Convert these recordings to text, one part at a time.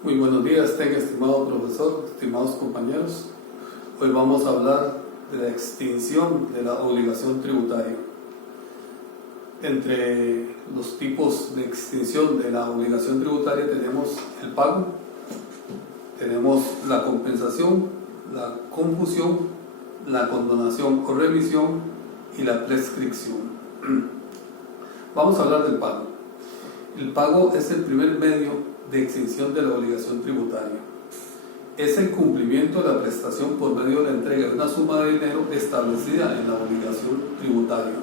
Muy buenos días, estimado profesor, estimados compañeros. Hoy vamos a hablar de la extinción de la obligación tributaria. Entre los tipos de extinción de la obligación tributaria tenemos el pago, tenemos la compensación, la confusión, la condonación o remisión y la prescripción. Vamos a hablar del pago. El pago es el primer medio de extinción de la obligación tributaria. Es el cumplimiento de la prestación por medio de la entrega de una suma de dinero establecida en la obligación tributaria.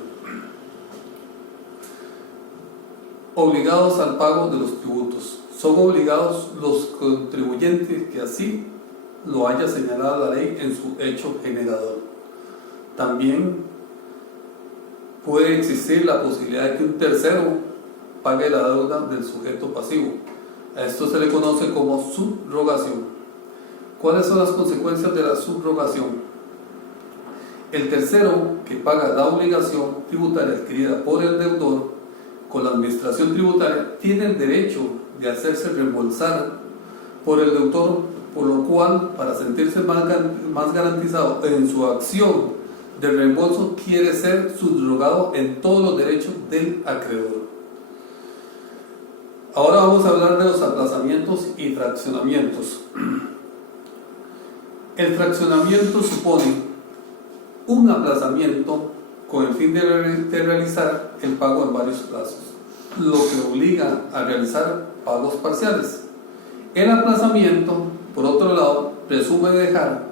Obligados al pago de los tributos. Son obligados los contribuyentes que así lo haya señalado la ley en su hecho generador. También puede existir la posibilidad de que un tercero pague la deuda del sujeto pasivo. A esto se le conoce como subrogación. ¿Cuáles son las consecuencias de la subrogación? El tercero que paga la obligación tributaria adquirida por el deudor con la administración tributaria tiene el derecho de hacerse reembolsar por el deudor, por lo cual, para sentirse más garantizado en su acción de reembolso, quiere ser subrogado en todos los derechos del acreedor. Ahora vamos a hablar de los aplazamientos y fraccionamientos. El fraccionamiento supone un aplazamiento con el fin de realizar el pago en varios plazos, lo que obliga a realizar pagos parciales. El aplazamiento, por otro lado, presume dejar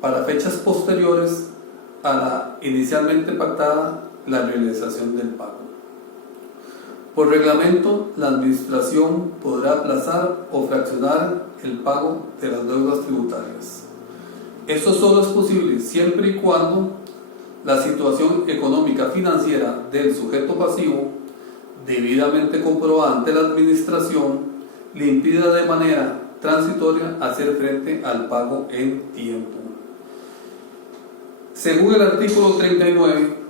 para fechas posteriores a la inicialmente pactada la realización del pago. Por reglamento, la administración podrá aplazar o fraccionar el pago de las deudas tributarias. Esto solo es posible siempre y cuando la situación económica financiera del sujeto pasivo, debidamente comprobada ante la administración, le impida de manera transitoria hacer frente al pago en tiempo. Según el artículo 39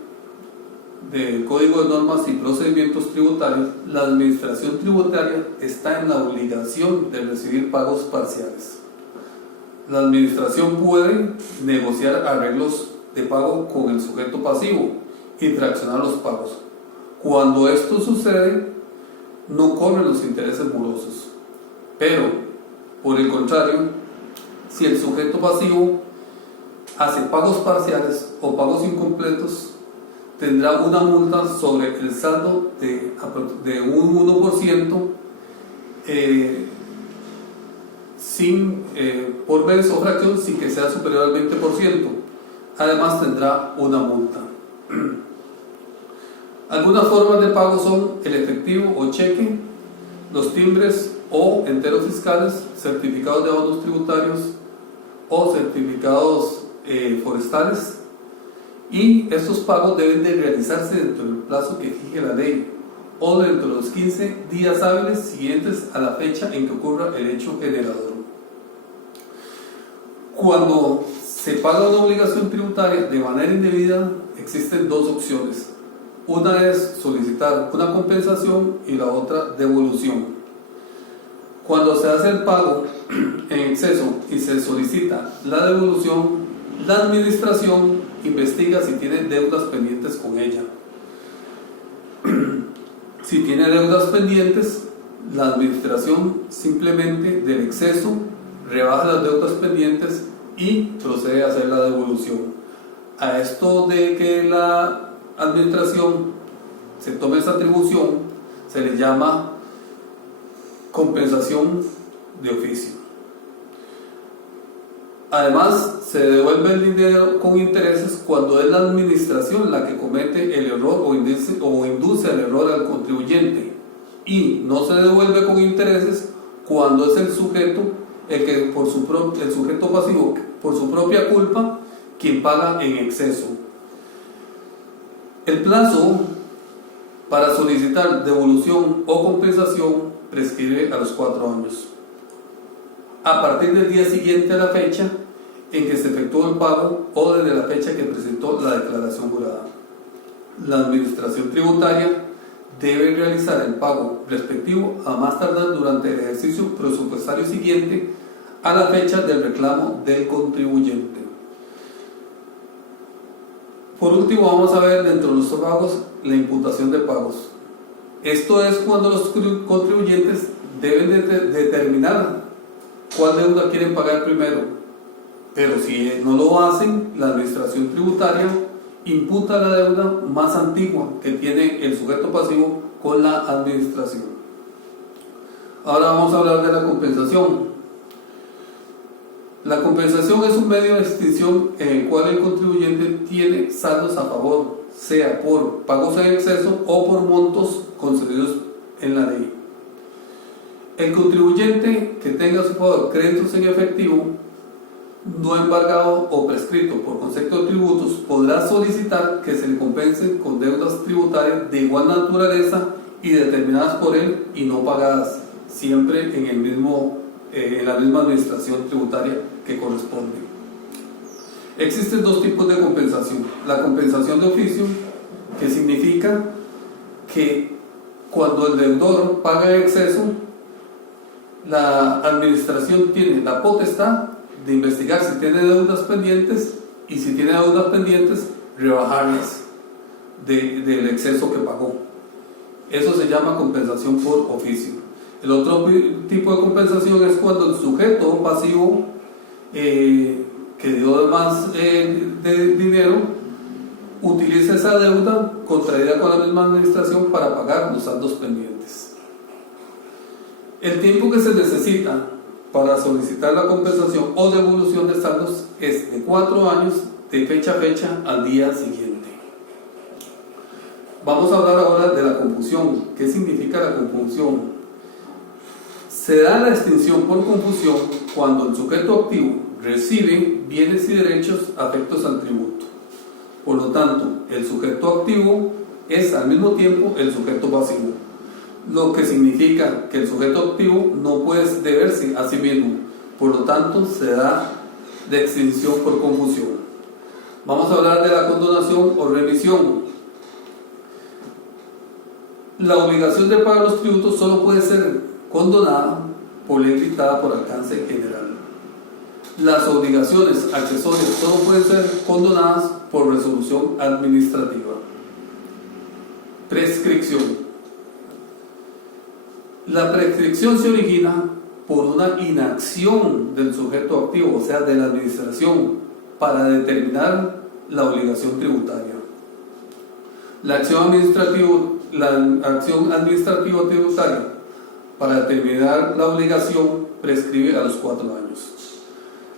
del Código de Normas y Procedimientos Tributarios, la administración tributaria está en la obligación de recibir pagos parciales. La administración puede negociar arreglos de pago con el sujeto pasivo y fraccionar los pagos. Cuando esto sucede, no corren los intereses morosos. Pero, por el contrario, si el sujeto pasivo hace pagos parciales o pagos incompletos, tendrá una multa sobre el saldo de un 1% por vez o fracción sin que sea superior al 20%. Además tendrá una multa. Algunas formas de pago son el efectivo o cheque, los timbres o enteros fiscales, certificados de abonos tributarios o certificados forestales. Y estos pagos deben de realizarse dentro del plazo que fije la ley o dentro de los 15 días hábiles siguientes a la fecha en que ocurra el hecho generador. Cuando se paga una obligación tributaria de manera indebida, existen dos opciones. Una es solicitar una compensación y la otra devolución. Cuando se hace el pago en exceso y se solicita la devolución, la administración investiga si tiene deudas pendientes con ella. Si tiene deudas pendientes, la administración simplemente del exceso rebaja las deudas pendientes y procede a hacer la devolución. A esto de que la administración se tome esa atribución se le llama compensación de oficio. Además, se devuelve el dinero con intereses cuando es la administración la que comete el error o induce al error al contribuyente, y no se devuelve con intereses cuando es el sujeto el sujeto pasivo por su propia culpa quien paga en exceso. El plazo para solicitar devolución o compensación prescribe a los 4 años. A partir del día siguiente a la fecha en que se efectuó el pago o desde la fecha que presentó la declaración jurada. La administración tributaria debe realizar el pago respectivo a más tardar durante el ejercicio presupuestario siguiente a la fecha del reclamo del contribuyente. Por último, vamos a ver dentro de los pagos la imputación de pagos. Esto es cuando los contribuyentes deben determinar cuál deuda quieren pagar primero, pero si no lo hacen, la administración tributaria imputa la deuda más antigua que tiene el sujeto pasivo con la administración. Ahora vamos a hablar de la compensación. La compensación es un medio de extinción en el cual el contribuyente tiene saldos a favor, sea por pagos en exceso o por montos concedidos en la ley. El contribuyente que tenga a su favor créditos en efectivo no embargado o prescrito por concepto de tributos podrá solicitar que se le compensen con deudas tributarias de igual naturaleza y determinadas por él y no pagadas, siempre en la misma administración tributaria que corresponde. Existen dos tipos de compensación: la compensación de oficio, que significa que cuando el deudor paga en exceso, la administración tiene la potestad de investigar si tiene deudas pendientes y si tiene deudas pendientes, rebajarlas del exceso que pagó. Eso se llama compensación por oficio. El otro tipo de compensación es cuando el sujeto pasivo que dio más de dinero utiliza esa deuda contraída con la misma administración para pagar los saldos pendientes. El tiempo que se necesita para solicitar la compensación o devolución de saldos es de 4 años de fecha a fecha al día siguiente. Vamos a hablar ahora de la confusión. ¿Qué significa la confusión? Se da la extinción por confusión cuando el sujeto activo recibe bienes y derechos afectos al tributo. Por lo tanto, el sujeto activo es al mismo tiempo el sujeto pasivo, lo que significa que el sujeto activo no puede deberse a sí mismo, por lo tanto se da de extinción por confusión. Vamos a hablar de la condonación o remisión. La obligación de pagar los tributos solo puede ser condonada por ley dictada por alcance general. Las obligaciones accesorias solo pueden ser condonadas por resolución administrativa. Prescripción. La prescripción se origina por una inacción del sujeto activo, o sea, de la administración, para determinar la obligación tributaria. La acción administrativa tributaria para determinar la obligación prescribe a los 4 años.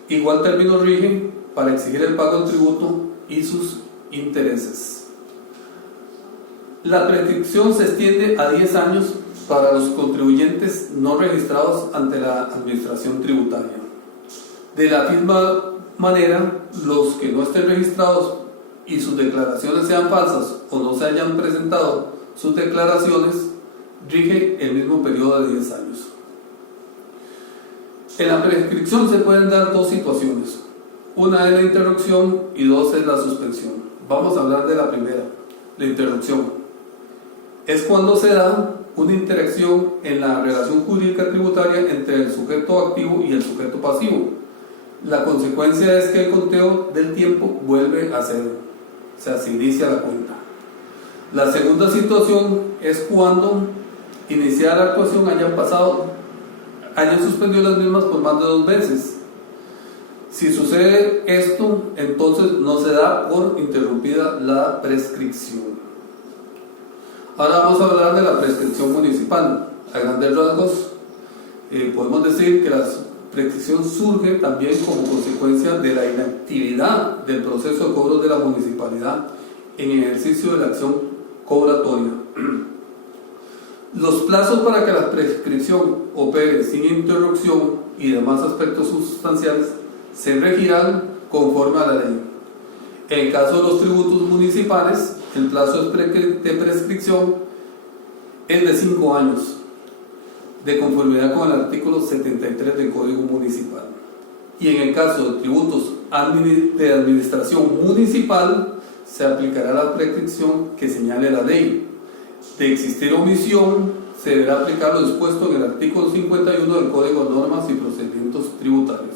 Igual término rige para exigir el pago del tributo y sus intereses. La prescripción se extiende a 10 años para los contribuyentes no registrados ante la administración tributaria. De la misma manera, los que no estén registrados y sus declaraciones sean falsas o no se hayan presentado sus declaraciones, rige el mismo periodo de 10 años. En la prescripción se pueden dar dos situaciones: una es la interrupción y dos es la suspensión. Vamos a hablar de la primera, la interrupción. Es cuando se da una interacción en la relación jurídica tributaria entre el sujeto activo y el sujeto pasivo. La consecuencia es que el conteo del tiempo vuelve a cero, o sea, se inicia la cuenta. La segunda situación es cuando iniciada la actuación hayan suspendido las mismas por más de 2 veces. Si sucede esto, entonces no se da por interrumpida la prescripción. Ahora vamos a hablar de la prescripción municipal. A grandes rasgos, podemos decir que la prescripción surge también como consecuencia de la inactividad del proceso de cobro de la municipalidad en ejercicio de la acción cobratoria. Los plazos para que la prescripción opere sin interrupción y demás aspectos sustanciales se regirán conforme a la ley. En el caso de los tributos municipales, el plazo de prescripción es de 5 años, de conformidad con el artículo 73 del Código Municipal. Y en el caso de tributos de administración municipal, se aplicará la prescripción que señale la ley. De existir omisión, se deberá aplicar lo dispuesto en el artículo 51 del Código de Normas y Procedimientos Tributarios.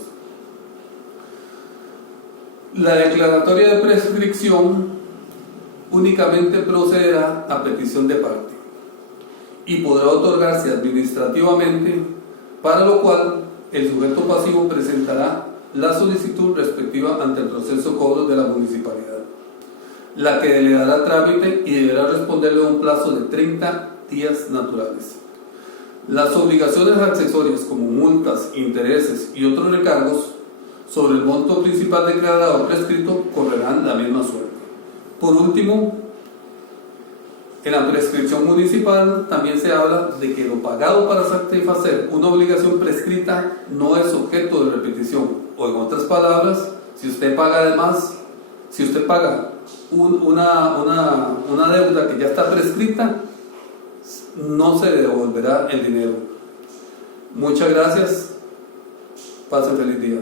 La declaratoria de prescripción únicamente procederá a petición de parte y podrá otorgarse administrativamente, para lo cual el sujeto pasivo presentará la solicitud respectiva ante el proceso cobro de la municipalidad, la que le dará trámite y deberá responderle en un plazo de 30 días naturales. Las obligaciones accesorias como multas, intereses y otros recargos sobre el monto principal declarado o prescrito correrán la misma suerte. Por último, en la prescripción municipal también se habla de que lo pagado para satisfacer una obligación prescrita no es objeto de repetición, o en otras palabras, si usted paga además, si usted paga una deuda que ya está prescrita, no se devolverá el dinero. Muchas gracias. Pasen feliz día.